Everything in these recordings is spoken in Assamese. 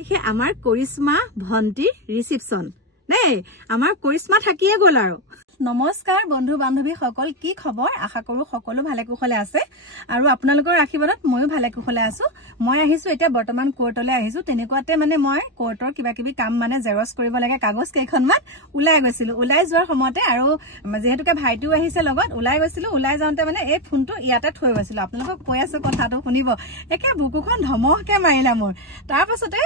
আমাৰ কৰিশ্মা ভন্টি ৰিসেপশন দেই আমাৰ কৰিশ্মা থাকিয়ে গ'ল আৰু নমস্কাৰ বন্ধু বান্ধৱী সকল কি খবৰ আশা কৰো সকলো ভালে কুশলে আছে আৰু আপোনালোকৰ আশীৰ্বাদত ময়ো ভালে কুশলে আছো মই আহিছো এতিয়া বৰ্তমান কোৰ্টলৈ আহিছো তেনেকুৱাতে মানে মই কোৰ্টৰ কিবা কিবি কাম মানে জেৰক্স কৰিব লাগে কাগজ কেইখনমান উলাই গৈছিলো উলাই যোৱাৰ সময়তে আৰু যেহেতুকে ভাইটিও আহিছে লগত উলাই গৈছিলো উলাই যাওঁতে মানে এই ফোনটো ইয়াতে থৈ গৈছিলো আপোনালোকক কৈ আছো কথাটো শুনিব একে বুকুখন ধমহকে মাৰিলা মোৰ তাৰ পাছতে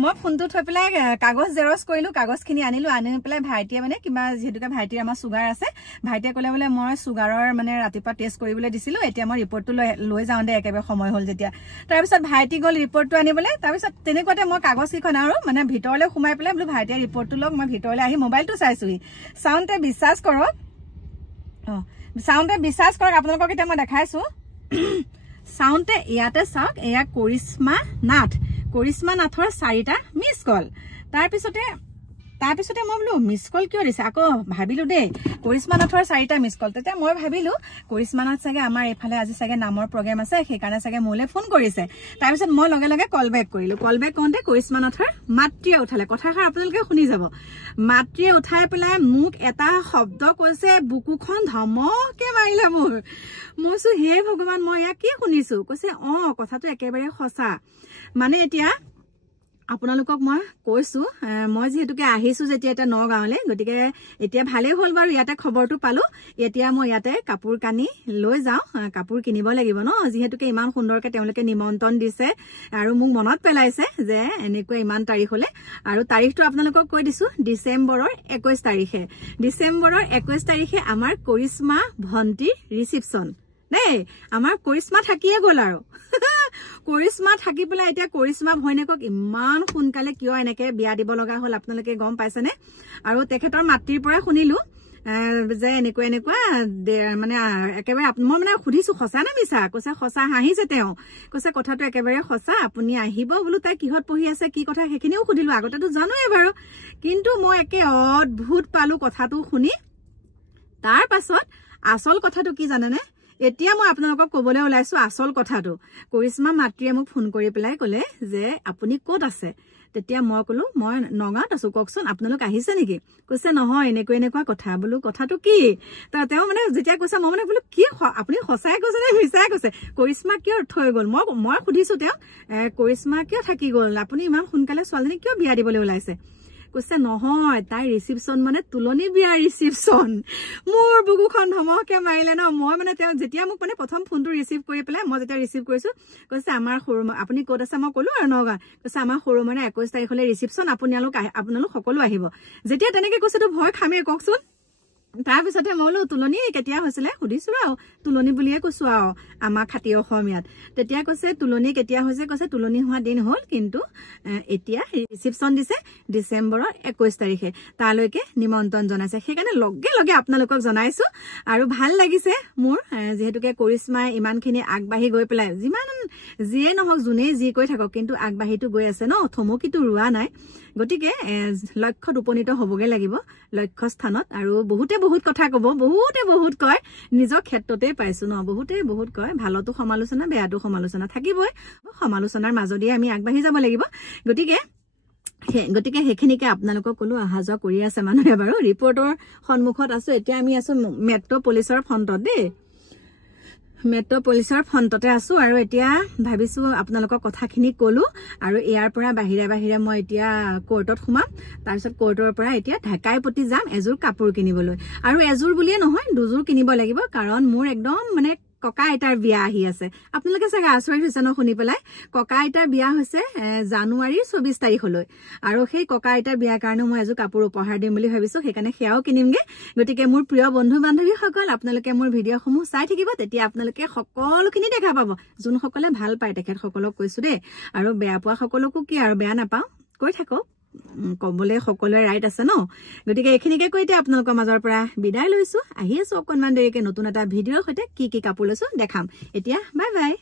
মই ফোনটো থৈ পেলাই কাগজ জেৰক্স কৰিলো কাগজখিনি আনিলো আনি পেলাই ভাইটিয়ে মানে কিবা যেহেতুকে ভাইটিৰ আমাৰ সুগাৰ আছে ভাইটিয়ে ক'লে বোলে মই সুগাৰৰ মানে ৰাতিপুৱা টেষ্ট কৰিবলৈ দিছিলো এতিয়া মই ৰিপৰ্টটো লৈ যাওঁ দে একেবাৰে সময় হ'ল যেতিয়া তাৰ পিছত ভাইটি গ'ল ৰিপৰ্টটো আনিবলৈ তাৰ পিছত তেনেকুৱাতে মই কাগজখন আৰু মানে ভিতৰলৈ সোমাই পেলাই বোলো ভাইটিয়ে ৰিপৰ্টটো লওক মই ভিতৰলৈ আহি মোবাইলটো চাইছোহি চাউন্ডে বিশ্বাস কৰক আপোনালোকক এতিয়া মই দেখাইছো চাউন্ডে ইয়াতে চাওক এয়া কৰিশ্মা নাথৰ 4টা মিছ কল তাৰপিছতে মই বোলো মিছ কল কিয় দিছে আকৌ ভাবিলো দেই কৰিশ্মা নাথৰ 4টা মিছ কল তেতিয়া মই ভাবিলো কৰিশ্মা নাথ চাগে আমাৰ এইফালে আজি চাগে নামৰ প্ৰগ্ৰাম আছে সেইকাৰণে চাগে মোলে ফোন কৰিছে তাৰপিছত মই লগে লগে কল বেক কৰিলো কল বেক কৰোঁতে কৰিশ্মা নাথৰ মাতৃয়ে উঠালে কথাষাৰ আপোনালোকে শুনি যাব মাতৃয়ে উঠাই পেলাই মোক এটা শব্দ কৈছে বুকুখন ধমহকে মাৰিলে মোৰ মইছো হে ভগৱান মই ইয়াক কি শুনিছো কৈছে কথাটো একেবাৰে সঁচা মানে এতিয়া আপোনালোকক মই কৈছো মই যেহেতুকে আহিছো যেতিয়া এটা নগাঁৱলে গতিকে এতিয়া ভালেই হ'ল বাৰু ইয়াতে খবৰটো পালো এতিয়া মই ইয়াতে কাপোৰ কানি লৈ যাওঁ কাপোৰ কিনিব লাগিব ন যেহেতুকে ইমান সুন্দৰকে তেওঁলোকে নিমন্ত্ৰণ দিছে আৰু মোক মনত পেলাইছে যে এনেকৈ ইমান তাৰিখ হলে আৰু তাৰিখটো আপোনালোকক কৈ দিছো ডিসেম্বৰৰ 21 তাৰিখে আমাৰ কৰিশ্মা ভন্টি ৰিসেপশন দেই আমাৰ কৰিশ্মা থাকিয়ে গ'ল আৰু কৰিশ্মা থাকি পেলাই এতিয়া কৰিশ্মা ভৈনেকক ইমান সোনকালে কিয় এনেকে বিয়া দিব লগা হ'ল আপোনালোকে গম পাইছেনে আৰু তেখেতৰ মাতৃৰ পৰা শুনিলো যে এনেকুৱা মানে একেবাৰে মই মানে সুধিছো সঁচা নে মিছা কৈছে সঁচা হাঁহিছে তেওঁ কৈছে কথাটো একেবাৰে সঁচা আপুনি আহিব বোলো তাই কিহত পঢ়ি আছে কি কথা সেইখিনিও সুধিলো আগতেতো জানোৱে বাৰু কিন্তু মই একে অদ্ভুত পালো কথাটো শুনি তাৰ পাছত আচল কথাটো কি জানেনে এতিয়া মই আপোনালোকক ক'বলৈ ওলাইছো আচল কথাটো কৰিশ্মা মাতৃয়ে মোক ফোন কৰি পেলাই ক'লে যে আপুনি ক'ত আছে তেতিয়া মই ক'লো মই নগাঁৱত আছো কওকচোন আপোনালোক আহিছে নেকি কৈছে নহয় এনেকুৱা কথা বোলো কথাটো কি তেওঁ মানে যেতিয়া কৈছে মই মানে বোলো কি আপুনি সঁচাই কৈছে নে মিছাই কৈছে কৰিশ্মা কিয় থৈ গ'ল মই সুধিছো তেওঁ কৰিশ্মা কিয় থাকি গ'ল আপুনি ইমান সোনকালে ছোৱালীজনী কিয় বিয়া দিবলৈ ওলাইছে কৈছে নহয় তাই ৰিসেপশন মানে তুলনি বিয়া ৰিসেপশন মোৰ বুকুখন ধমহকে মাৰিলে ন মই মানে তেওঁ যেতিয়া মোক মানে প্ৰথম ফোনটো ৰিসিভ কৰি পেলাই মই যেতিয়া ৰিসিভ কৰিছো কৈছে আমাৰ সৰু আপুনি ক'ত আছে মই ক'লো আৰু নগাঁও কৈছে আমাৰ সৰু মানে 21 তাৰিখলৈ ৰিসেপশন আপোনালোক সকলো আহিব যেতিয়া তেনেকে কৈছে তো ভয় খামেই কওকচোন তাৰ পিছতে মই বোলো তুলনি কেতিয়া হৈছিলে সুধিছো আৰু তুলনি বুলিয়ে কৈছো আৰু আমাৰ খাতি অসমীয়াত তেতিয়া কৈছে তুলনি কেতিয়া হৈছে কৈছে তুলনি হোৱা দিন হ'ল কিন্তু এতিয়া ৰিসেপশন দিছে ডিসেম্বৰৰ 21 তাৰিখে তালৈকে নিমন্ত্ৰণ জনাইছে সেইকাৰণে লগে লগে আপোনালোকক জনাইছো আৰু ভাল লাগিছে মোৰ যেহেতুকে কৰিশ্মাই ইমানখিনি আগবাঢ়ি গৈ পেলাই যিমান যিয়ে নহওক যোনে যি কৈ থাকক কিন্তু আগবাঢ়িটো গৈ আছে ন থমকিটো ৰোৱা নাই গতিকে লক্ষ্যত উপনীত হ'বগে লাগিব লক্ষ্য স্থানত আৰু বহুত কথা ক'ব বহুত কয় নিজৰ ক্ষেত্ৰতে পাইছো ন বহুত কয় ভালতো সমালোচনা বেয়াটো সমালোচনা থাকিবই সমালোচনাৰ মাজেদি আমি আগবাঢ়ি যাব লাগিব গতিকে সেইখিনিকে আপোনালোকক ক'লো অহা যোৱা কৰি আছে মানুহে বাৰু ৰিপৰ্টৰ সন্মুখত আছো এতিয়া আমি আছো মেট্ৰ' পুলিচৰ ফ্ৰণ্টত দেই মেট্ৰ' পুলিচৰ ফ্ৰণ্টতে আছো আৰু এতিয়া ভাবিছো আপোনালোকৰ কথাখিনি ক'লো আৰু ইয়াৰ পৰা বাহিৰে মই এতিয়া কোৰ্টত সোমাম তাৰপিছত কোৰ্টৰ পৰা এতিয়া ঢাকাইপতি যাম এযোৰ কাপোৰ কিনিবলৈ আৰু এযোৰ বুলিয়ে নহয় দুযোৰ কিনিব লাগিব কাৰণ মোৰ একদম মানে ককা আইতাৰ বিয়া আহি আছে আপোনালোকে চাগে আচৰিত হৈছে ন শুনি পেলাই ককা আইতাৰ বিয়া হৈছে জানুৱাৰীৰ 24 তাৰিখলৈ আৰু সেই ককা আইতাৰ বিয়াৰ কাৰণে মই এযোৰ কাপোৰ উপহাৰ দিম বুলি ভাবিছো সেইকাৰণে সেয়াও কিনিমগে গতিকে মোৰ প্ৰিয় বন্ধু বান্ধৱীসকল আপোনালোকে মোৰ ভিডিঅ'সমূহ চাই থাকিব তেতিয়া আপোনালোকে সকলোখিনি দেখা পাব যোনসকলে ভাল পায় তেখেতসকলক কৈছো দেই আৰু বেয়া পোৱা সকলকো কি আৰু বেয়া নাপাওঁ কৈ থাকক কবলে সকলোৰে ৰাইট আছে ন গতিকে এইখিনিকে কৈ এতিয়া আপোনালোকৰ মাজৰ পৰা বিদায় লৈছো আহি আছো অকণমান দেৰিকে নতুন এটা ভিডিঅ'ৰ সৈতে কি কাপোৰ লৈছো দেখাম এতিয়া বাই বাই